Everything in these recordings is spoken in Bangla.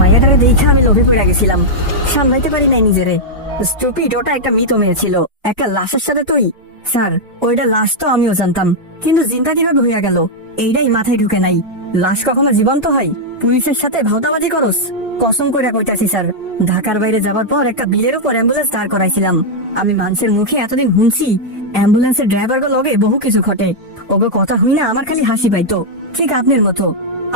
মাইয়াটারে দেখে আমি লোভে পড়ে গেছিলাম, সামলাইতে পারি নাই নিজেরে। স্টুপিড, ওটা একটা মৃত মেয়ে ছিল, একটা লাশের সাথে তুই। স্যার, ওইটা লাশ তো আমিও জানতাম, কিন্তু চিন্তা কিভাবে হইয়া গেল এইটাই মাথায় ঢুকে নাই। লাশ কখনো জীবন্ত হয়? পুলিশের সাথে ভাওতাবাজি করস? কসম করে কইতাছি স্যার, ঢাকার বাইরে যাবার পর একটা বিলের উপর অ্যাম্বুলেন্স দাঁড় করাইছিলাম। আমি মানুষের মুখে এতদিন শুনছি অ্যাম্বুলেন্সের ড্রাইভার লগে বহু কিছু ঘটে, ওগো কথা হই না আমার খালি হাসি পাইতো, ঠিক আপনার মতো।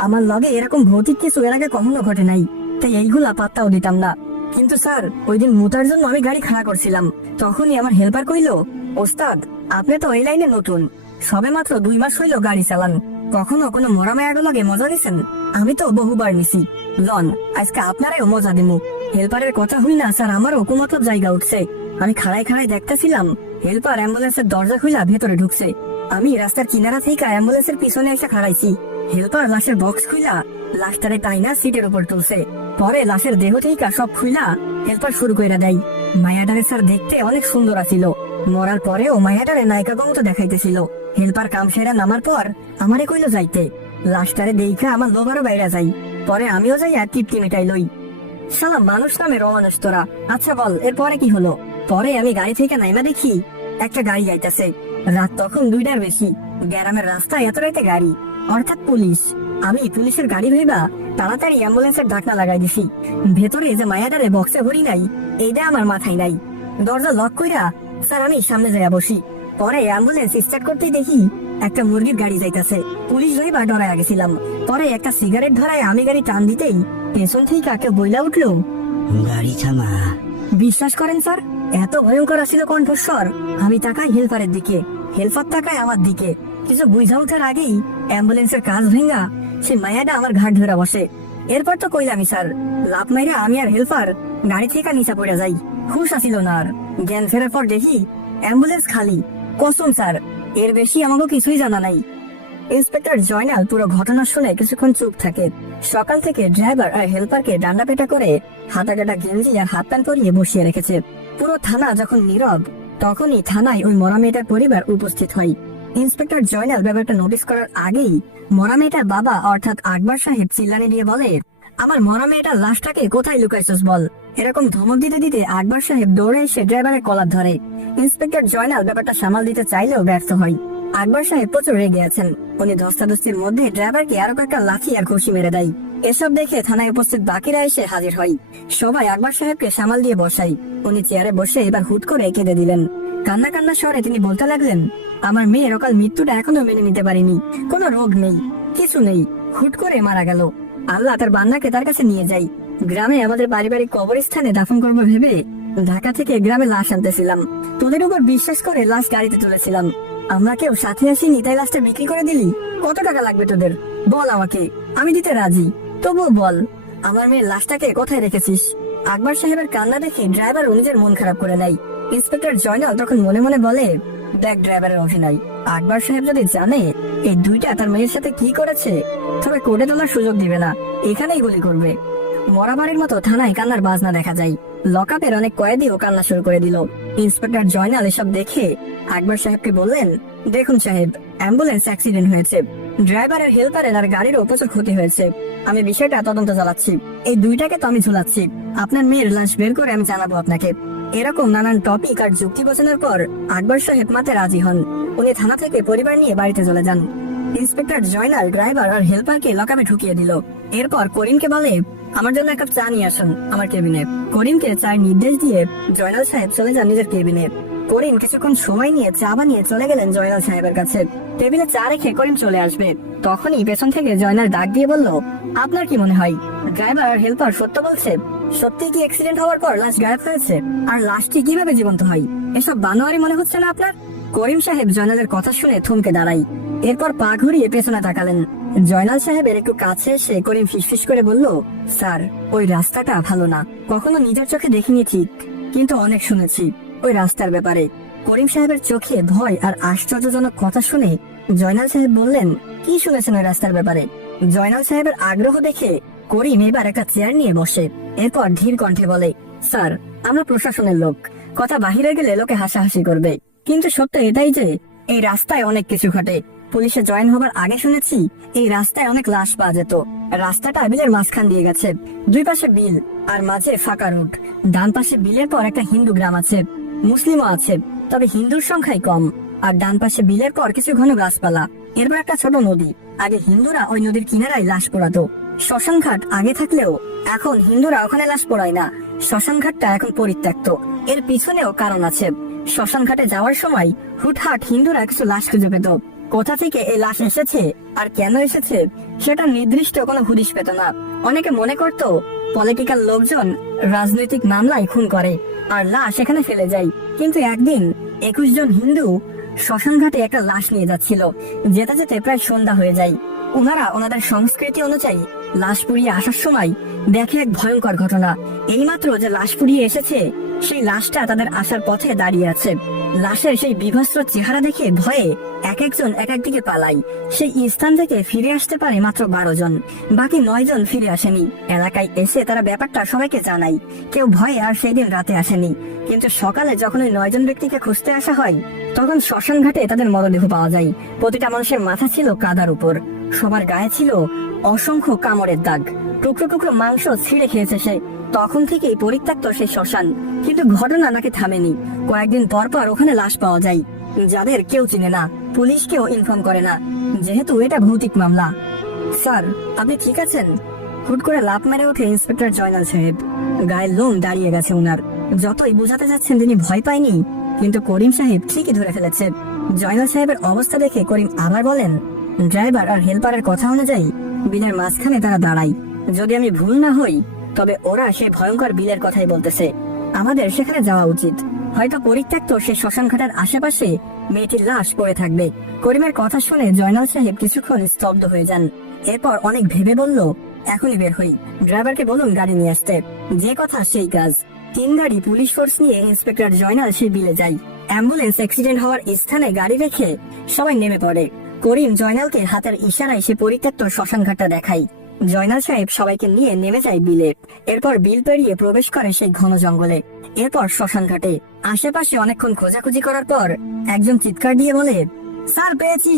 আমার লগে এরকম ভৌতিক কিছু এর আগে কখনো ঘটে নাই, তাই এইগুলা পাত্তাও দিতাম না। কিন্তু স্যার, ওই দিন মুতার জন্য আমি গাড়ি খাড়া করছিলাম, তখনই আমার হেল্পার কইলো, ওস্তাদ আপনি তো এই লাইনে নতুন, সবে মাত্র 2 মাস হইলো গাড়ি চালান, কখনো কোনো মরা মায়ার লগে মজা নিছেন? আমি তো বহুবার নিছি, লন আজকে আপনারাও মজা দিমু। হেল্পারের কথা হই না স্যার, আমারও কুমতর জায়গা উঠছে। আমি খাড়ায় খাড়ায় দেখতেছিলাম হেল্পার অ্যাম্বুলেন্সের দরজা খুইলা ভেতরে ঢুকছে। আমি রাস্তার কিনারা থেকে অ্যাম্বুলেন্সের পিছনে এসে খাড়াইছি। হেল্পার লাশের বক্স খুইলা লাশটারে টাইনা সিটের উপর তুলছে, পরে লাশের দেহ থেকে সব খুইলা হেল্পার শুরু কইরা দেয়। মায়াটারে স্যার দেখতে অনেক সুন্দর আছিল, মরার পরেও মায়াটারে নায়িকা মতো দেখাইতেছিল। হেল্পার কাম সেরা নামার পর আমারে কইলো যাইতে, লাশটারে দেখা আমার লোভারও বাইরা যাই, পরে আমিও যাই আর টিপটি মিটাই লই। শালা মানুষ নামে রমানুষ তোরা। আচ্ছা বল এরপরে কি হলো? পরে আমি গাড়ি থেকে নাইমা দেখি একটা গাড়ি যাইতেছে, রাত তখন 2টার বেশি, গ্রামের রাস্তায় এত রাতে গাড়ি, অর্থাৎ পুলিশ। আমি পুলিশের গাড়ি হইবা তাড়াতাড়ি অ্যাম্বুলেন্সের ঢাকনা লাগাই দিছি। ভেতরে যে মায়াটারে বক্সে ভরি নাই এইটা আমার মাথায় নাই। দরজা লক কইরা স্যার আমি সামনে যাইয়া বসি, পরে অ্যাম্বুলেন্স স্টার্ট করতেই দেখি একটা মুরগির গাড়ি যাইতাছে। পুলিশ হইবা ডরাইয়া গেছিলাম, পরে একটা সিগারেট ধরায় আমি গাড়ি টান দিতেই পেছন থেকে কাকে বইলা উঠলো, গাড়ি থামা। বিশ্বাস করেন স্যার, এত ভয়ঙ্কর আসছিল কণ্ঠস্বর। আমি তাকাই হেল্পারের দিকে, হেল্পার তাকায় আমার দিকে। কিছু বুঝা ওঠার আগেই অ্যাম্বুলেন্সের কাজ ভেঙ্গা সে মায়াটা আমার ঘাট ধরে বসে। এরপর তো কইলামি স্যার, লাভ মাইরা আমি আর হেল্পার গাড়ি থেকে নিচা পড়ে যাই। হুশ আসিল না আর। জ্ঞান ফেরার পর দেখি অ্যাম্বুলেন্স খালি। কসম স্যার, এর বেশি আমাকে কিছুই জানা নাই। ইন্সপেক্টর জয়নাল পুরো ঘটনা শুনে কিছুক্ষণ চুপ থাকে। সকাল থেকে ড্রাইভার আর হেল্পারকে ডান্ডা পেটা করে হাতাকাটা গেঞ্জি আর হাত প্যান্ট পরিয়ে বসিয়ে রেখেছে। পুরো থানা যখন নীরব, তখনই থানায় ওই মরা মেয়েটার পরিবার উপস্থিত হয়। ইন্সপেক্টর জয়নাল ব্যাপারটা নোটিস করার আগেই মরা মেয়েটার বাবা অর্থাৎ আকবর সাহেব চিল্লানি দিয়ে বলে, আমার মরা মেয়েটার লাশটাকে কোথায় লুকাইছস বল। এরকম ধমক দিতে দিতে আকবর সাহেব দৌড়ে এসে ড্রাইভারের কলার ধরে। ইন্সপেক্টর জয়নাল ব্যাপারটা সামাল দিতে চাইলেও ব্যর্থ হয়। আকবর সাহেব প্রচুর রেগে আছেন। উনি ধস্তাধস্তির মধ্যে ড্রাইভারকে আরো একটা লাথি আর ঘুষি মেরে দেয়। এসব দেখে থানায় উপস্থিত বাকিরা এসে হাজির হয়। সবাই আকবর সাহেবকে সামাল দিয়ে বসাই। উনি চেয়ারে বসে এবার হুট করে কেঁদে দিলেন। কান্না কান্না স্বরে তিনি বলতে লাগলেন, আমার মেয়ের অকাল মৃত্যুটা এখনো মেনে নিতে পারিনি। কোনো রোগ নেই, কিছু নেই, হুট করে মারা গেল। আল্লাহ তার বান্নাকে তার কাছে নিয়ে যাই। গ্রামে আমাদের পারিবারিক কবরস্থানে দাফন করবো ভেবে ঢাকা থেকে গ্রামে লাশ আনতেছিলাম। তোদের উপর বিশ্বাস করে লাশ গাড়িতে তুলেছিলাম। আমরা কেউ সাথে আসিনি, তাই লাশটা বিক্রি করে দিলি। কত টাকা লাগবে তোদের বল আমাকে, আমি দিতে রাজি। তবুও বল, আমার মেয়ের লাশটাকে কোথায় রেখেছিস? আকবর সাহেবের কান্না দেখে ড্রাইভার নিজের মন খারাপ করে নেয়। ইন্সপেক্টর জয়নাল তখন মনে মনে বলে, দেখ ড্রাইভারের অভিনয়, আকবর সাহেব যদি জানে এই দুইটা তার মেয়ের সাথে কি করেছে, তবে কোর্টে তোলার সুযোগ দিবে না, এখানেই গুলি করবে। মরাবাড়ির মতো থানায় কান্নার বাজনা দেখা যায়। লকআপের অনেক কয়েদিও কান্না শুরু করে দিল। ইন্সপেক্টর জয়নাল এসব দেখে আকবর সাহেবকে বললেন, দেখুন সাহেব, অ্যাম্বুলেন্স অ্যাক্সিডেন্ট হয়েছে, ড্রাইভারের হেল্পারের আর গাড়িরও প্রচুর ক্ষতি হয়েছে। আমি বিষয়টা তদন্ত চালাচ্ছি। এই দুইটাকে তো আমি ঝুলাচ্ছি, আপনার মেয়ের লাশ বের করে আমি জানাবো আপনাকে। এরকম নানান টপিক আর যুক্তি বোঝানোর পর আকবর সাহেব মাতে রাজি হন। উনি থানা থেকে পরিবার নিয়ে বাড়িতে চলে যান। ইন্সপেক্টর জয়নাল ড্রাইভার আর হেল্পারকে লকআপে ঢুকিয়ে দিল। এরপর করিমকে বলে, আমার জন্য এক কাপ চা নিয়ে আসুন আমার কেবিনে। করিমকে চায়ের নির্দেশ দিয়ে জয়নাল সাহেব চলে যান নিজের কেবিনে। করিম কিছুক্ষণ সময় নিয়ে চা বানিয়ে চলে গেলেন জয়নাল সাহেবের কাছে। টেবিলে চা রেখে করিম চলে আসবে, তখনই পেছন থেকে জয়নাল ডাক দিয়ে বলল, আপনার কি মনে হয় ড্রাইভার আর হেল্পার সত্য বলছে? সত্যি কি অ্যাক্সিডেন্ট হওয়ার পর লাশ গায়েব হয়েছে? আর লাশটি কিভাবে জীবন্ত হয়? এসব বানোয়ারি মনে হচ্ছে না আপনার? করিম সাহেব জয়নালের কথা শুনে থমকে দাঁড়াই। এরপর পা ঘুরিয়ে পেছনে তাকালেন। জয়নাল সাহেবের একটু কাছে এসে করিম ফিসফিস করে বলল, স্যার ওই রাস্তাটা ভালো না, কখনো নিজের চোখে দেখিনি ঠিক, কিন্তু অনেক শুনেছি ওই রাস্তার ব্যাপারে। করিম সাহেবের চোখে ভয় আর আশ্চর্যজনক কথা শুনে জয়নাল সাহেব বললেন, কি শুনেছেন ওই রাস্তার ব্যাপারে? জয়নাল সাহেবের আগ্রহ দেখে করিম এবার একটা চেয়ার নিয়ে বসে। এরপর ধীর কণ্ঠে বলে, স্যার আমরা প্রশাসনের লোক, কথা বাহিরে গেলে লোকে হাসাহাসি করবে, কিন্তু সত্য এটাই যে এই রাস্তায় অনেক কিছু ঘটে। পুলিশে জয়েন হবার আগে শুনেছি এই রাস্তায় অনেক লাশ পাওয়া যেত। রাস্তাটা বিলের মাঝখান দিয়ে গেছে, দুই পাশে বিল আর মাঝে ফাঁকা রোড। ডান পাশে বিলের পর একটা হিন্দু গ্রাম আছে, মুসলিমও আছে, তবে হিন্দুর সংখ্যাই কম। আর ডান পাশে বিলের পর কিছু ঘন গাছপালা, এরপর একটা ছোট নদী। আগে হিন্দুরা ওই নদীর কিনারায় লাশ পোড়াতো। শ্মশান ঘাট আগে থাকলেও এখন হিন্দুরা ওখানে লাশ পোড়ায় না। শ্মশান ঘাটটা এখন পরিত্যক্ত। এর পিছনেও কারণ আছে। শ্মশান ঘাটে যাওয়ার সময় হুটহাট হিন্দুরা কিছু লাশ খুঁজে পেত। কোথা থেকে এই লাশ এসেছে আর কেন এসেছে সেটা নির্দিষ্ট কোনো হুদিশ পেত না। অনেকে মনে করত পলিটিক্যাল লোকজন রাজনৈতিক মামলায় খুন করে আর লাশ এখানে ফেলে যায়। কিন্তু একদিন 21 জন হিন্দু শ্মশান ঘাটে একটা লাশ নিয়ে যাচ্ছিল। যেতে যেতে প্রায় সন্ধ্যা হয়ে যায়। ওনারা ওনাদের সংস্কৃতি অনুযায়ী লাশ পুড়িয়ে আসার সময় দেখে এক ভয়ঙ্কর ঘটনা। এইমাত্র যে লাশ পুড়িয়ে এসেছে সেই লাশটা তাদের আসার পথে দাঁড়িয়ে আছে। লাশের সেই বিভৎস চেহারা দেখে ভয়ে এক একজন এক একদিকে পালাই। সেই স্থান থেকে ফিরে আসতে পারে মাত্র 12 জন, বাকি 9 জন ফিরে আসেনি। এলাকায় এসে তারা ব্যাপারটা সবাইকে জানায়। কেউ ভয়ে আর সেই দিন রাতে আসেনি। কিন্তু সকালে যখন ওই 9 জন ব্যক্তিকে খুঁজতে আসা হয় তখন শ্মশান ঘাটে তাদের মরদেহ পাওয়া যায়। প্রতিটা মানুষের মাথা ছিল কাদার উপর, সবার গায়ে ছিল অসংখ্য কামড়ের দাগ। টুকরো টুকরো মাংস ছিঁড়ে খেয়েছে সে। তখন থেকেই পরিত্যক্ত সেই শ্মশান। কিন্তু ঘটনা নাকি থামেনি। কয়েকদিন পর পর ওখানে লাশ পাওয়া যায়, যাদের কেউ চিনে না, পুলিশকেও ইনফর্ম করে না, যেহেতু এটা ভৌতিক মামলা। স্যার, আপনি ঠিক আছেন? হুট করে লাফ মেরে ওঠে ইন্সপেক্টর জয়নাল সাহেব। গায়ের লোম দাঁড়িয়ে গেছে ওনার। যতই বোঝাতে যাচ্ছেন তিনি ভয় পায়নি, কিন্তু করিম সাহেব ঠিকই ধরে ফেলেছে। জয়নাল সাহেবের অবস্থা দেখে করিম আবার বলেন, ড্রাইভার আর হেল্পারের কথা অনুযায়ী বিলের মাঝখানে তারা দাঁড়ায়। যদি আমি ভুল না হই তবে ওরা সেই ভয়ঙ্কর বিলের কথাই বলতেছে। আমাদের সেখানে যাওয়া উচিত। হয়তো পরিত্যক্ত সেই শ্মশান ঘাটের আশেপাশে মেয়েটির লাশ পড়ে থাকবে। করিমের কথা শুনে জয়নাল সাহেব কিছুক্ষণ স্তব্ধ হয়ে যান। এরপর অনেক ভেবে বলল, এখনই বের হই। ড্রাইভারকে বলুন গাড়ি নিয়ে আসতে। যে কথা সেই কাজ। 3 গাড়ি পুলিশ ফোর্স নিয়ে ইন্সপেক্টর জয়নাল সেই বিলে যায়। অ্যাম্বুলেন্স অ্যাক্সিডেন্ট হওয়ার স্থানে গাড়ি রেখে সবাই নেমে পড়ে। করিম জয়নালকে হাতের ইশারায় সে পরিত্যক্ত শ্মশান ঘাটটা দেখায়। জয়নাল সাহেব সবাইকে নিয়ে নেমে যায় বিলে। এরপর বিল পেরিয়ে প্রবেশ করে সেই ঘন জঙ্গলে। এরপর শ্মশান ঘাটে আশেপাশে অনেকক্ষণ খোঁজাখুঁজি করার পর একজন চিৎকার দিয়ে বলে, স্যার পেয়েছি।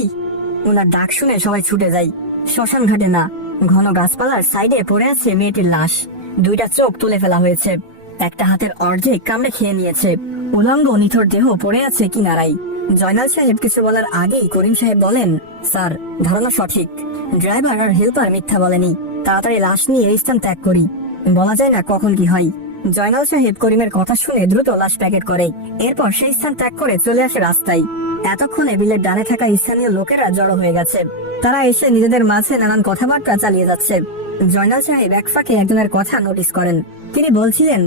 ওনার ডাক শুনে সবাই ছুটে যায়। শ্মশান ঘাটে না, ঘন গাছপালার সাইডে পড়ে আছে মেয়েটির লাশ। 2টা চোখ তুলে ফেলা হয়েছে, একটা হাতের অর্ধেক কামড়ে খেয়ে নিয়েছে। উলঙ্গ নিথর দেহ পড়ে আছে কিনারায়। জয়নাল সাহেব কিছু বলার আগেই করিম সাহেব বলেন, স্যার, ধারণা সঠিক। ড্রাইভার আর হেল্পার মিথ্যা বলেনি। তাড়াতাড়ি লাশ নিয়ে এই স্থান ত্যাগ করি, বলা যায় না কখন কি হয়। জয়নাল সাহেব করিমের কথা শুনে দ্রুত লাশ প্যাকেট করে। এরপর সেই স্থান ত্যাগ করে চলে আসে রাস্তায়। এতক্ষণে বিলের ডানে থাকা স্থানীয় লোকেরা জড়ো হয়ে গেছে। তারা এসে নিজেদের মাঝে নানান কথাবার্তা চালিয়ে যাচ্ছে। জয়নাল সাহেব এক ফাঁকে একজনের কথা নোটিস করেন। তিনি বলছিলেন,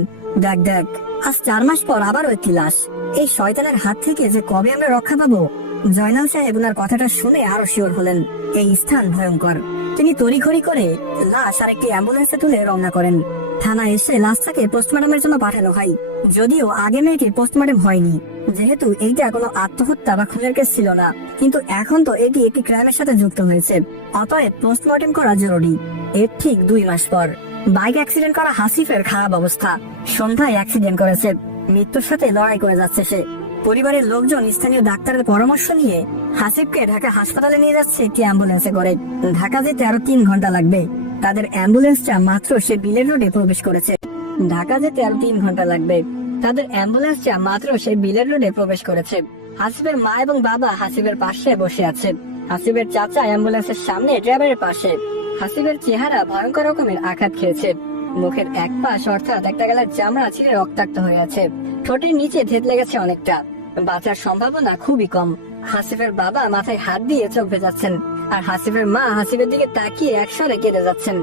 দেখ দেখ, আজ 4 মাস পর আবারও একটি লাশ। এই শয়তানের হাত থেকে যে কবে আমরা রক্ষা পাবো। জয়নাল সাহেব ওনার কথাটা শুনে আরো শিওর হলেন এই স্থান ভয়ঙ্কর। তিনি তড়িঘড়ি করে লাশ আর একটি অ্যাম্বুলেন্সে তুলে রওনা করেন। থানা এসে লাশটাকে পোস্টমর্টমের জন্য পাঠানো হয়। যদিও আগে মেয়েটির পোস্টমর্টম হয়নি, যেহেতু এইটা কোনো আত্মহত্যা বা খুনের কেস ছিল না। কিন্তু এখন তো এটি একটি ক্রাইমের সাথে যুক্ত হয়েছে, অতএব পোস্টমর্টম করা জরুরি। এর ঠিক 2 মাস পর বাইক অ্যাক্সিডেন্ট করা হাসিফের খারাপ অবস্থা। সন্ধ্যায় অ্যাক্সিডেন্ট করেছে, মৃত্যুর সাথে লড়াই করে যাচ্ছে সে। পরিবারের লোকজন স্থানীয় ডাক্তারের পরামর্শ নিয়ে হাসিফকে ঢাকা হাসপাতালে নিয়ে যাচ্ছে একটি অ্যাম্বুলেন্সে করে। ঢাকা যেতে আরো 3 ঘন্টা লাগবে। তাদের অ্যাম্বুলেন্সটা মাত্র সে বিলের রোডে প্রবেশ করেছে। ঢাকা যেতে আরো 3 ঘন্টা লাগবে। তাদের অ্যাম্বুলেন্সটা মাত্র সে বিলের রোডে প্রবেশ করেছে। হাসিফের মা এবং বাবা হাসিফের পাশে বসে আছে। হাসিফের চাচা অ্যাম্বুলেন্সের সামনে ড্রাইভারের পাশে। হাসিফের চেহারা ভয়ঙ্কর রকমের আঘাত খেয়েছে। মুখের এক পাশ অর্থাৎ একটা গালের চামড়া ছিঁড়ে রক্তাক্ত হয়ে আছে। ঠোঁটের নিচে থেতলে গেছে অনেকটা। বাঁচার সম্ভাবনা খুবই কম। হাসিফের বাবা মাথায় হাত দিয়ে চোখ ভেজাচ্ছেন, আর হাসিফের মা হাসিফের দিকে তাকিয়ে একসরে কেঁদে যাচ্ছেন।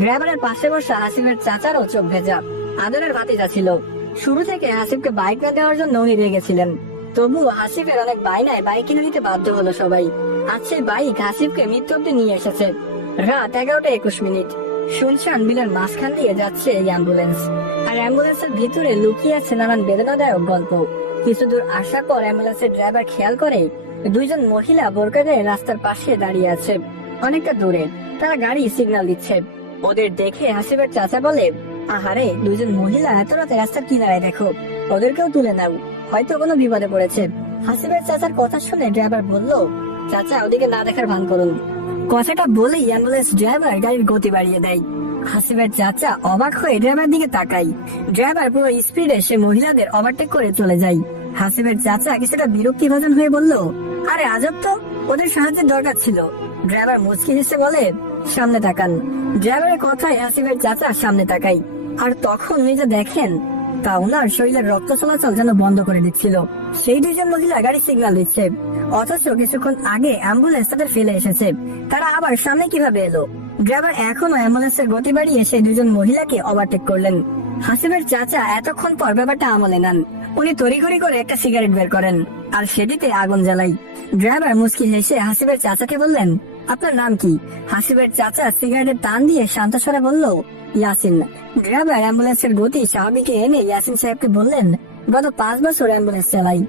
ড্রাইভারের পাশে বসা হাসিফের চাচারও চোখ ভেজা। আদরের ভাতিজা ছিল। শুরু থেকে হাসিফকে বাইক না দেওয়ার জন্য উনি রেগেছিলেন। তবুও হাসিফের অনেক বায়নায় বাইক কিনে দিতে বাধ্য হলো সবাই। আজ সেই বাইক হাসিফকে মৃত্যু অব্দি নিয়ে এসেছে। রাত 11:21। শুনশান বিলের মাঝখান দিয়ে যাচ্ছে এই অ্যাম্বুলেন্স। আর অ্যাম্বুলেন্সের ভিতরে লুকিয়ে আছে নানান বেদনাদায়ক গল্প। কিছু দূর আসার পর অ্যাম্বুলেন্সের ড্রাইভার খেয়াল করে 2 জন মহিলা বোরকা গায়ে রাস্তার পাশে দাঁড়িয়ে আছে, অনেকটা দূরে। তারা গাড়ি সিগন্যাল দিচ্ছে। ওদের দেখে হাসিফের চাচা বলে, আহারে, 2 জন মহিলা এত রাতে রাস্তার কিনারায় দেখো, ওদেরকেও তুলে নাও, হয়তো কোনো বিপদে পড়েছে। হাসিফের চাচার কথা শুনে ড্রাইভার বলল, চাচা ওদিকে না দেখার ভান করুন। কথাটা বলেই অ্যাম্বুলেন্স ড্রাইভার গাড়ির গতি বাড়িয়ে দেয়। হাসিবের চাচা অবাক হয়ে ড্রাইভার দিকে তাকায়। ড্রাইভার পুরো স্পিডে সে মহিলাদের ওভারটেক করে চলে যায়। হাসিবের চাচা কিছুটা বিরক্তিভাজন হয়ে বলল, আরে আজব তো, ওদের সাহায্যের দরকার ছিল। ড্রাইভার মুচকি হেসে বলে, সামনে তাকান। ড্রাইভারের কথায় হাসিবের চাচা সামনে তাকাই, আর তখন উনি যা দেখেন তা ওনার শরীরের রক্ত চলাচল যেন বন্ধ করে দিচ্ছিল। সেই দুইজন মহিলা গাড়ি সিগন্যাল দিচ্ছে, অথচ কিছুক্ষণ আগে অ্যাম্বুলেন্স তাদের ফেলে এসেছে। তারা আবার সামনে কিভাবে এলো? ড্রাইভার এখনো অ্যাম্বুলেন্সের গতি বাড়িয়ে সেই দুজন মহিলাকে ওভারটেক করলেন। হাসিবের চাচা এতক্ষণ পর ব্যাপারটা আমলে নেন। উনি তড়িঘড়ি করে একটা সিগারেট বের করেন আর সেটিতে আগুন জ্বালাই। ড্রাইভার মুচকি হেসে হাসিবের চাচাকে বললেন, আপনার নাম কি? হাসিবের চাচা সিগারেটের টান দিয়ে শান্ত স্বরে বলল, ইয়াসিন। ড্রাইভার অ্যাম্বুলেন্সের গতি স্বাভাবিকে এনে ইয়াসিন সাহেবকে বললেন, গত 5 বছর অ্যাম্বুলেন্স চালাই,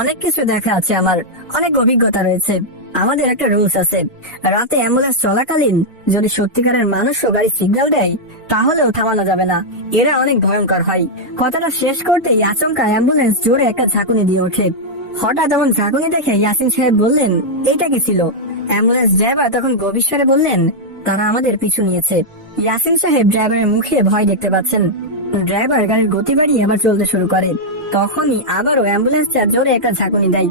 অনেক কিছু দেখা আছে, আমার অনেক অভিজ্ঞতা রয়েছে। আমাদের একটা রুলস আছে, রাতে অ্যাম্বুলেন্স চলাকালীন যদি সত্যিকারের মানুষও গাড়ি সিগন্যাল দেয় তাহলেও থামানো যাবে না, এরা অনেক ভয়ঙ্কর হয়। কথাটা শেষ করতেই আচমকা অ্যাম্বুলেন্স জোরে একটা ঝাঁকুনি দিয়ে ওঠে। হঠাৎ এমন ঝাঁকুনি দেখে ইয়াসিন সাহেব বললেন, এইটা কি ছিল? অ্যাম্বুলেন্স ড্রাইভার তখন গভীর স্বরে বললেন, তারা আমাদের পিছু নিয়েছে। ইয়াসিন সাহেব ড্রাইভারের মুখে ভয় দেখতে পাচ্ছেন। ড্রাইভার গাড়ির গতি বাড়িয়ে আবার চলতে শুরু করে। তখনই আবারও অ্যাম্বুলেন্সটা জোরে একটা ঝাঁকুনি দেয়।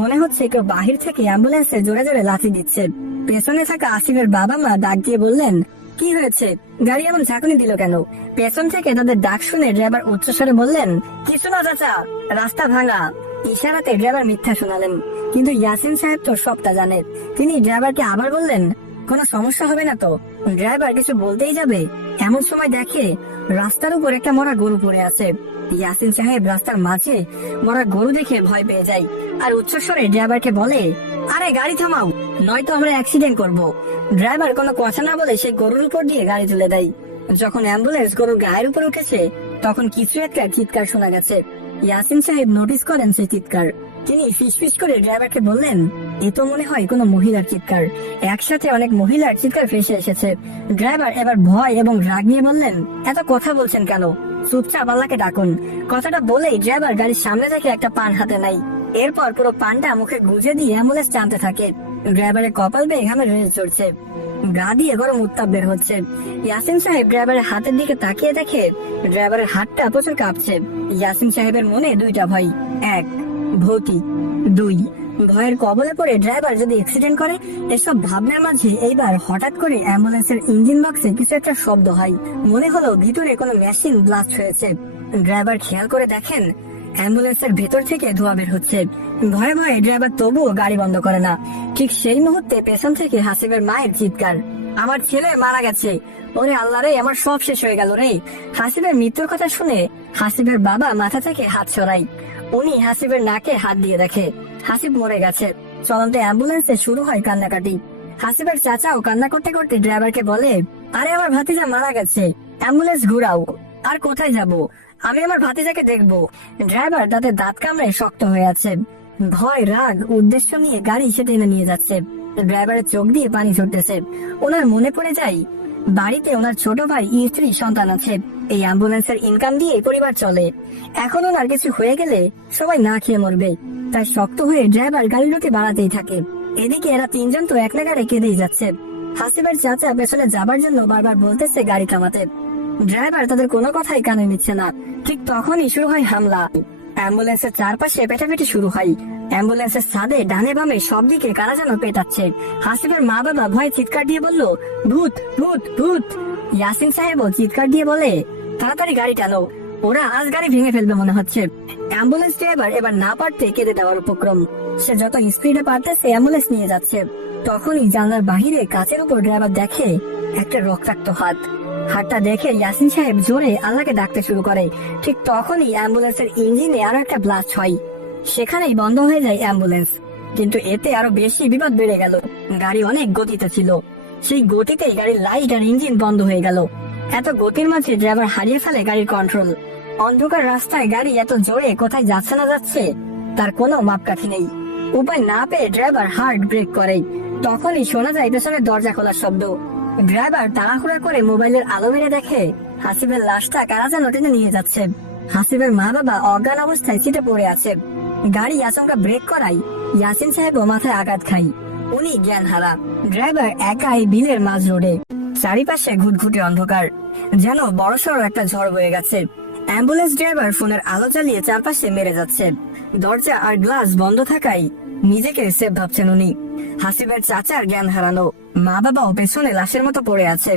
মনে হচ্ছে কেউ বাহির থেকে অ্যাম্বুলেন্সে জোরে জোরে লাথি দিচ্ছে। পেছনে থাকা আসিফের বাবা মা ডাক দিয়ে বললেন, কি হয়েছে, গাড়ি এমন ঝাঁকুনি দিল কেন? পেছন থেকে তাদের ডাক শুনে ড্রাইভার উচ্চস্বরে বললেন, কিছু না চাচা, রাস্তা ভাঙা। ইশারাতে ড্রাইভার মিথ্যা শোনালেন, কিন্তু ইয়াসিন সাহেব তো সবটা জানে। তিনি ড্রাইভারকে আবার বললেন, কোনো সমস্যা হবে না তো? ড্রাইভার কিছু বলতেই যাবে, এমন সময় দেখে রাস্তার উপর একটা মরা গরু পড়ে আছে। ইয়াসিন সাহেব রাস্তার মাঝে মরা গরু দেখে ভয় পেয়ে যায় আর উচ্চস্বরে ড্রাইভারকে বলে, আরে গাড়ি থামাও, নয়তো আমরা অ্যাক্সিডেন্ট করব। ড্রাইভার কোনো কথা না বলে সেই গরুর উপর দিয়ে গাড়ি তুলে দেয়। যখন অ্যাম্বুলেন্স গরুর গায়ের উপর উঠেছে তখন কিছু একটা চিৎকার শোনা গেছে। ইয়াসিন সাহেব নোটিস করেন সেই চিৎকার। তিনি ফিসফিস করে ড্রাইভারকে বললেন, এ তো মনে হয় কোনো মহিলার চিৎকার, একসাথে অনেক মহিলার চিৎকার ভেসে এসেছে। ড্রাইভার এবার ভয় এবং রাগ নিয়ে বললেন, এত কথা বলছেন কেন, চুপচাপ আল্লাহকে ডাকুন। কথাটা বলেই ড্রাইভার গাড়ির সামনে থেকে একটা পান হাতে নাই। এরপর পুরো পানটা মুখে গুজে দিয়ে অ্যাম্বুলেন্স টানতে থাকে। ড্রাইভারের কপাল বেয়ে ঘামে রেল চড়ছে, গা দিয়ে গরম উত্তাপ বের হচ্ছে। ইয়াসিন সাহেব ড্রাইভারের হাতের দিকে তাকিয়ে দেখে ড্রাইভারের হাতটা প্রচুর কাঁপছে। ইয়াসিন সাহেবের মনে দুইটা ভয়, 1 ভৌতিক, 2 ভয়ের কবলে পড়ে ড্রাইভার যদি অ্যাক্সিডেন্ট করে। এসব ভাবনার মাঝে এইবার হঠাৎ করে অ্যাম্বুলেন্সের ইঞ্জিন বক্সে কিছু একটা শব্দ হয়। মনে হলো ভিতরে কোনো মেশিন ব্লাস্ট হয়েছে। ড্রাইভার খেয়াল করে দেখেন অ্যাম্বুলেন্সের ভেতর থেকে ধোঁয়া বের হচ্ছে। ভয়ে ভয়ে ড্রাইভার তবুও গাড়ি বন্ধ করে না। ঠিক সেই মুহূর্তে পেছন থেকে হাসিবের মায়ের চিৎকার, আমার ছেলে মারা গেছে, ওরে আল্লাহ রে, আমার সব শেষ হয়ে গেল রে। হাসিবের মৃত্যুর কথা শুনে হাসিবের বাবা মাথা থেকে হাত সরাই। উনি হাসিবের নাকে হাত দিয়ে দেখে হাসিব মরে গেছে। চলন্ত অ্যাম্বুলেন্সে শুরু হয় কান্নাকাটি। হাসিবের চাচাও কান্না করতে করতে ড্রাইভারকে বলে, আরে আমার ভাতিজা মারা গেছে, অ্যাম্বুলেন্স ঘুরাও। আর কোথায় যাব, আমি আমার ভাতিজাকে দেখবো। ড্রাইভার তাদের দাঁত কামড়ে শক্ত হয়ে আছে। ভয়, রাগ, উদ্দেশ্য নিয়ে গাড়ি সে টেনে নিয়ে যাচ্ছে। ড্রাইভারের চোখ দিয়ে পানি ঝরতেছে। ওনার মনে পড়ে যায় বাড়িতে ওনার ছোট ভাই, স্ত্রী, সন্তান আছে। এই অ্যাম্বুলেন্সের ইনকাম দিয়ে পরিবার চলে। এখন ওনার কিছু হয়ে গেলে সবাই না খেয়ে মরবে। তাই শক্ত হয়ে ড্রাইভার গাড়ির গতি বাড়াতেই থাকে। এদিকে এরা তিনজন তো এক নাগাড়ে কেঁদেই যাচ্ছে। হাসিবের চাচা পেছনে যাবার জন্য বারবার বলতেছে গাড়ি থামাতে। ড্রাইভার তাদের কোনো কথাই কানে নিচ্ছে না। ঠিক তখনই শুরু হয় হামলা। অ্যাম্বুলেন্সের চারপাশে পেটাপেটি শুরু হয়। অ্যাম্বুলেন্সের ছাদে ডানে বামে সব দিকে কারা যেন পেটাচ্ছে। হাসিবের মা বাবা ভয়ে চিৎকার দিয়ে বলল, ভূত ভূত ভূত। ইয়াসিন সাহেবও চিৎকার দিয়ে বলে, তাড়াতাড়ি গাড়ি টানো, ওরা আজ গাড়ি ভেঙে ফেলবে মনে হচ্ছে। অ্যাম্বুলেন্স ড্রাইভার এবার না পারতে কেঁদে দেওয়ার উপক্রম। সে যত স্পিডে পারতেছে অ্যাম্বুলেন্স নিয়ে যাচ্ছে। তখনই জানলার বাহিরে কাচের উপর ড্রাইভার দেখে একটা রক্তাক্ত হাত। হাতটা দেখে ইয়াসিন সাহেব জোরে আল্লাহকে ডাকতে শুরু করে। ঠিক তখনই অ্যাম্বুলেন্সের ইঞ্জিনে আরো একটা ব্লাস্ট হয়। সেখানেই বন্ধ হয়ে যায় অ্যাম্বুলেন্স। কিন্তু এতে আরো বেশি বিপদ বেড়ে গেল। গাড়ি অনেক গতিতে ছিল, সেই গতিতেই গাড়ির লাইট আর ইঞ্জিন বন্ধ হয়ে গেল। এত গতির মাঝে ড্রাইভার হারিয়ে ফেলে গাড়ির কন্ট্রোল। অন্ধকার রাস্তায় গাড়ি এত জোরে কোথায় যাচ্ছে না যাচ্ছে তার কোনো মাপকাঠি নেই। উপায় না পেয়ে ড্রাইভার হার্ড ব্রেক করে। তখনই শোনা যায় পেছনে দরজা খোলার শব্দ। ড্রাইভার তাড়াহুড়া করে মোবাইলের আলো মেরে দেখে হাসিবের লাশটা কারা যেন টেনে নিয়ে যাচ্ছে। হাসিবের মা বাবা অজ্ঞান অবস্থায় সিটে পড়ে আছে। গাড়ি আচমকা ব্রেক করায় ইয়াসিন সাহেবও মাথায় আঘাত খায়। উনি জ্ঞান হারা। ড্রাইভার একাই বিলের মাঝ রোডে। চারিপাশে ঘুটঘুটে অন্ধকার, যেন বড়সড় একটা ঝড় বয়ে গেছে। অ্যাম্বুলেন্স ড্রাইভার ফোনের আলো জ্বালিয়ে চারপাশে মেরে যাচ্ছে। দরজা আর গ্লাস বন্ধ থাকায় নিজেকে সেফ ভাবছেন উনি। হাসিবের চাচার জ্ঞান হারানো, মা বাবাও পেছনে লাশের মতো পড়ে আছে।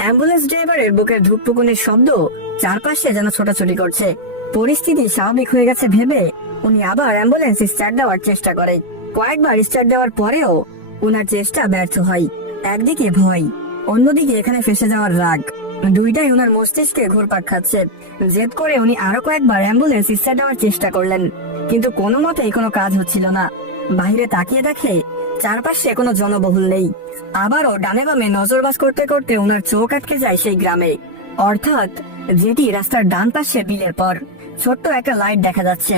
অ্যাম্বুলেন্স ড্রাইভারের বুকের ধুকপুকুনির শব্দ চারপাশে যেন ছোটাছুটি করছে। পরিস্থিতি স্বাভাবিক হয়ে গেছে ভেবে উনি আবার অ্যাম্বুলেন্স স্টার্ট দেওয়ার চেষ্টা করে। কয়েকবার স্টার্ট দেওয়ার পরেও উনার চেষ্টা ব্যর্থ হয়। একদিকে ভয়, অন্যদিকে এখানে ফেসে যাওয়ার রাগ, দুইটাই উনার মস্তিষ্কে ঘুরপাক খাচ্ছে। জেদ করে উনি আরো কয়েকবার অ্যাম্বুলেন্স স্টার্ট দেওয়ার চেষ্টা করলেন, কিন্তু কোনো মতেই কোনো কাজ হচ্ছিল না। বাইরে তাকিয়ে দেখে চারপাশে কোনো জনবহুল নেই। আবারও ডানে বামে নজরবাজ করতে করতে উনার চোখ আটকে যায় সেই গ্রামে, অর্থাৎ যেটি রাস্তার ডান পাশে বিলের পর। ছোট্ট একটা লাইট দেখা যাচ্ছে।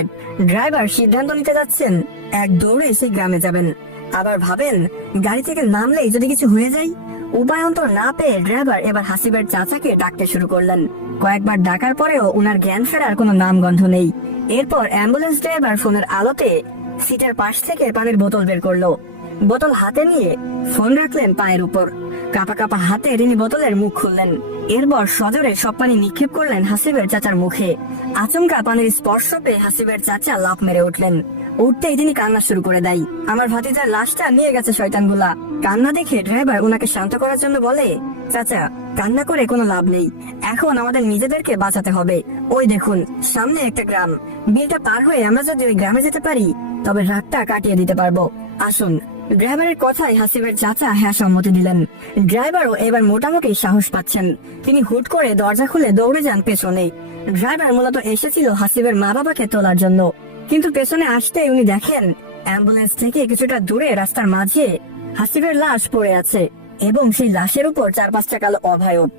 ড্রাইভার সিদ্ধান্ত নিতে যাচ্ছেন এক দৌড়ে সেই গ্রামে যাবেন। আবার ভাবেন গাড়ি থেকে নামলেই যদি কিছু হয়ে যায়। উপায়ন্তর না পেয়ে ড্রাইভার এবার হাসিবের চাচাকে ডাকতে শুরু করলেন। কয়েকবার ডাকার পরেও উনার জ্ঞান ফেরার কোনো নামগন্ধ নেই। এরপর অ্যাম্বুলেন্স ড্রাইভার ফোনের আলোতে সিটের পাশ থেকে পানির বোতল বের করলো। বোতল হাতে নিয়ে ফোন রাখলেন পায়ের উপর। কাঁপা কাঁপা হাতে তিনি বোতলের মুখ খুললেন। এরপর সজোরে সব পানি নিক্ষেপ করলেন হাসিবের চাচার মুখে। আচমকা পানির স্পর্শ পেয়ে হাসিবের চাচা লাফ মেরে উঠলেন। উঠতেই তিনি কান্না শুরু করে দেয়। আমার ভাতিজার লাশটা নিয়ে গেছে শয়তানগুলা। কান্না দেখে ড্রাইভার ওনাকে শান্ত করার জন্য বলে, চাচা কান্না করে কোনো লাভ নেই, এখন আমাদের নিজেদেরকে বাঁচাতে হবে। ওই দেখুন সামনে একটা গ্রাম, বিলটা পার হয়ে আমরা যদি ওই গ্রামে যেতে পারি তবে রাতটা কাটিয়ে দিতে পারবো। আসুন। ড্রাইভারের কথায় হাসিবের চাচা হ্যাঁ সম্মতি দিলেন। ড্রাইভারও এবার মোটামুটি সাহস পাচ্ছেন। তিনি হুট করে দরজা খুলে দৌড়ে যান পেছনে। ড্রাইভার মূলত এসেছিল হাসিবের মা বাবাকে তোলার জন্য, কিন্তু পেছনে আসতে উনি দেখেন অ্যাম্বুলেন্স থেকে কিছুটা দূরে রাস্তার মাঝে হাসিবের লাশ পড়ে আছে, এবং সেই লাশের উপর 4-5টা কালো অভয়ব।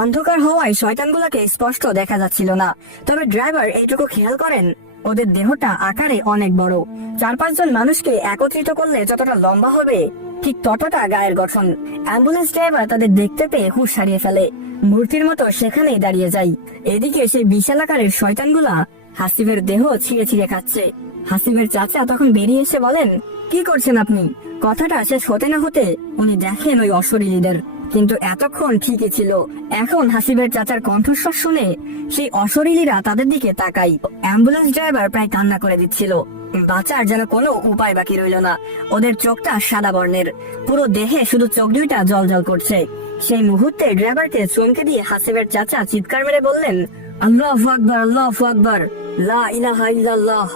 অন্ধকার হওয়ায় শয়তানগুলোকে স্পষ্ট দেখা যাচ্ছিল না, তবে ড্রাইভার এইটুকু খেয়াল করেন ওদের দেহটা আকারে অনেক বড়। 4-5 জন মানুষকে একত্রিত করলে যতটা লম্বা হবে ঠিক ততটা গায়ের গঠন। অ্যাম্বুলেন্স ড্রাইভার তাদের দেখতে পেয়ে হুঁশ হারিয়ে ফেলে, মূর্তির মতো সেখানেই দাঁড়িয়ে যায়। এদিকে সেই বিশাল আকারের শয়তানগুলা হাসিবের দেহ ছিঁড়ে ছিঁড়ে খাচ্ছে। হাসিবের চাচা তখন বেরিয়ে এসে বলেন, কি করছেন আপনি? কথাটা শেষ হতে না হতে উনি দেখেন ওই অশরীরীদের, কিন্তু এতক্ষণ ঠিকই ছিল। এখন হাসিবের চাচার কণ্ঠস্বর শুনে সেই অশরীরীরা তাদের দিকে তাকাই। অ্যাম্বুলেন্স ড্রাইভার প্রায় কান্না করে দিচ্ছিল। বাঁচার যেন কোনো উপায় বাকি রইল না। ওদের চোখটা সাদা বর্ণের, পুরো দেহে শুধু চোখ দুইটা জলজল করছে। সেই মুহূর্তে ড্রাইভারকে চমকে দিয়ে হাসিবের চাচা চিৎকার মেরে বললেন, আল্লাহু আকবার, আল্লাহু আকবার, লা ইলাহা ইল্লাল্লাহ।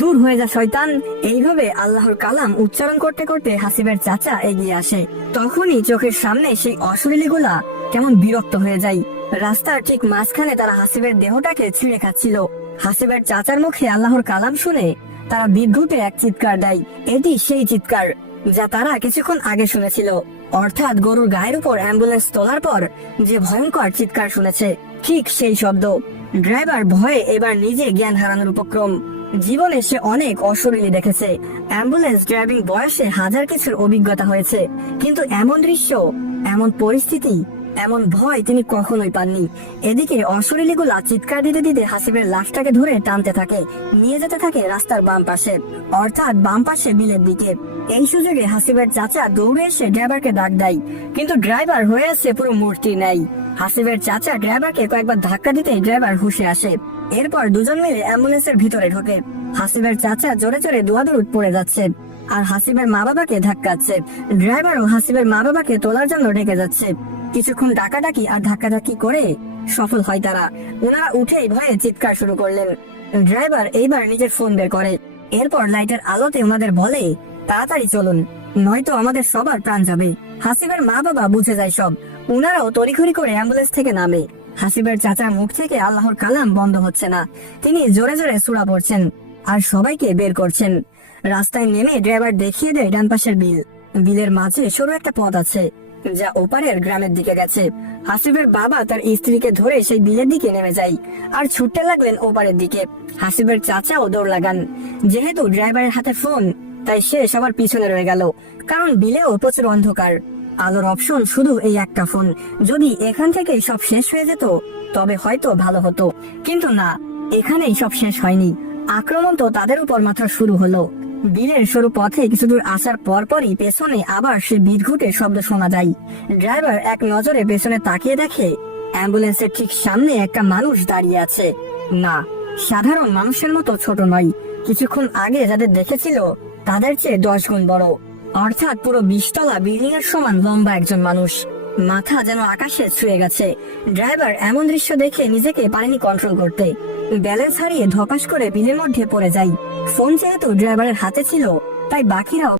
দূর হয়ে যা শয়তান। এইভাবে আল্লাহর কালাম উচ্চারণ করতে করতে হাসিবের চাচা এগিয়ে আসে। তখনই চোখের সামনে সেই অশরীরীগুলা কেমন বিরক্ত হয়ে যায়। রাস্তার ঠিক মাঝখানে তারা হাসিবের দেহটাকে ছিঁড়ে খাচ্ছিল। হাসিবের চাচার মুখে আল্লাহর কালাম শুনে তারা বিদ্যুতে এক চিৎকার দেয়। এটি সেই চিৎকার যা তারা কিছুক্ষণ আগে শুনেছিল, অর্থাৎ গরুর গায়ের উপর অ্যাম্বুলেন্স তোলার পর যে ভয়ঙ্কর চিৎকার শুনেছে, ঠিক সেই শব্দ। ড্রাইভার ভয়ে এবার নিজে জ্ঞান হারানোর উপক্রম। জীবনে সে অনেক অশরীরী দেখেছে, অ্যাম্বুলেন্স ড্রাইভিং বয়সে হাজার কিছুর অভিজ্ঞতা হয়েছে, কিন্তু এমন দৃশ্য, এমন পরিস্থিতি, এমন ভয় তিনি কখনোই পাননি। এদিকে অশরীরীগুলা চিৎকার দিতে দিতে হাসিবের লাশটাকে ধরে টানতে থাকে, নিয়ে যেতে থাকে রাস্তার বাম পাশে, অর্থাৎ বাম পাশে বিলের দিকে। এই সুযোগে হাসিবের চাচা দৌড়ে এসে ড্রাইভারকে ডাক দেয়, কিন্তু ড্রাইভার হয়ে আসছে পুরো মূর্তি নেই। হাসিবের চাচা ড্রাইভারকে কয়েকবার ধাক্কা দিতে ড্রাইভার হুঁশে আসে। এরপর দুজন মিলে অ্যাম্বুলেন্সের ভিতরে ঢোকে। হাসিবের চাচা জোরে জোরে দোয়াদুরুদ পড়ে যাচ্ছে আর হাসিবের মা বাবাকে ধাক্কাচ্ছে। ড্রাইভারও হাসিবের মা বাবাকে তোলার জন্য ডেকে যাচ্ছে। কিছুক্ষণ ডাকাডাকি আর ধাক্কাধাক্কি করে সফল হয় তারা। ওনারা উঠেই ভয়ে চিৎকার শুরু করলেন। ড্রাইভার এইবার নিজের ফোন বের করে। এরপর লাইটের আলোতে ওনাদের বলে, তাড়াতাড়ি চলুন, নয়তো আমাদের সবার প্রাণ যাবে। হাসিবের মা বাবা বুঝে যায় সব। ওনারাও তড়িঘড়ি করে অ্যাম্বুলেন্স থেকে নামে। হাসিবের চাচার মুখ থেকে আল্লাহর কালাম বন্ধ হচ্ছে না। তিনি জোরে জোরে সূরা পড়ছেন আর সবাইকে বের করছেন। রাস্তায় নেমে ড্রাইভার দেখিয়ে দেয় ডান পাশের বিল। বিলের মাঝে সরু একটা পথ আছে যা ওপারের গ্রামের দিকে গেছে। হাসিবের বাবা তার স্ত্রীকে ধরে সেই বিলের দিকে নেমে যায় আর ছুটতে লাগলেন ওপারের দিকে। হাসিবের চাচাও দৌড় লাগান। যেহেতু ড্রাইভারের হাতে ফোন, তাই সে সবার পিছনে রয়ে গেল, কারণ বিলেও প্রচুর অন্ধকার। আলোর অপশন শুধু এই একটা ফোন। যদি এখান থেকেই সব শেষ হয়ে যেত তবে হয়তো ভালো হতো, কিন্তু না, এখানেই সব শেষ হয়নি। আক্রমণ তো তাদের উপর মাত্র শুরু হলো। বিলের সরু পথে কিছু দূর আসার পরপরই পেছনে আবার সে বিদঘুটে শব্দ শোনা যায়। ড্রাইভার এক নজরে পেছনে তাকিয়ে দেখে অ্যাম্বুলেন্সের ঠিক সামনে একটা মানুষ দাঁড়িয়ে আছে। না, সাধারণ মানুষের মতো ছোট নয়, কিছুক্ষণ আগে যাদের দেখেছিল তাদের চেয়ে 10 গুণ বড়, অর্থাৎ পুরো 20 তলা বিল্ডিং এর সমান লম্বা একজন মানুষ। মাথা যেন আকাশে ছুঁয়ে গেছে। ড্রাইভার এমন দৃশ্য দেখে নিজেকে পারেনি কন্ট্রোল করতে, ব্যালেন্স হারিয়ে ধপাস করে বিলের মধ্যে পড়ে যায়। ফোন যেহেতু ড্রাইভারের হাতে ছিল, তাই বাকিরাও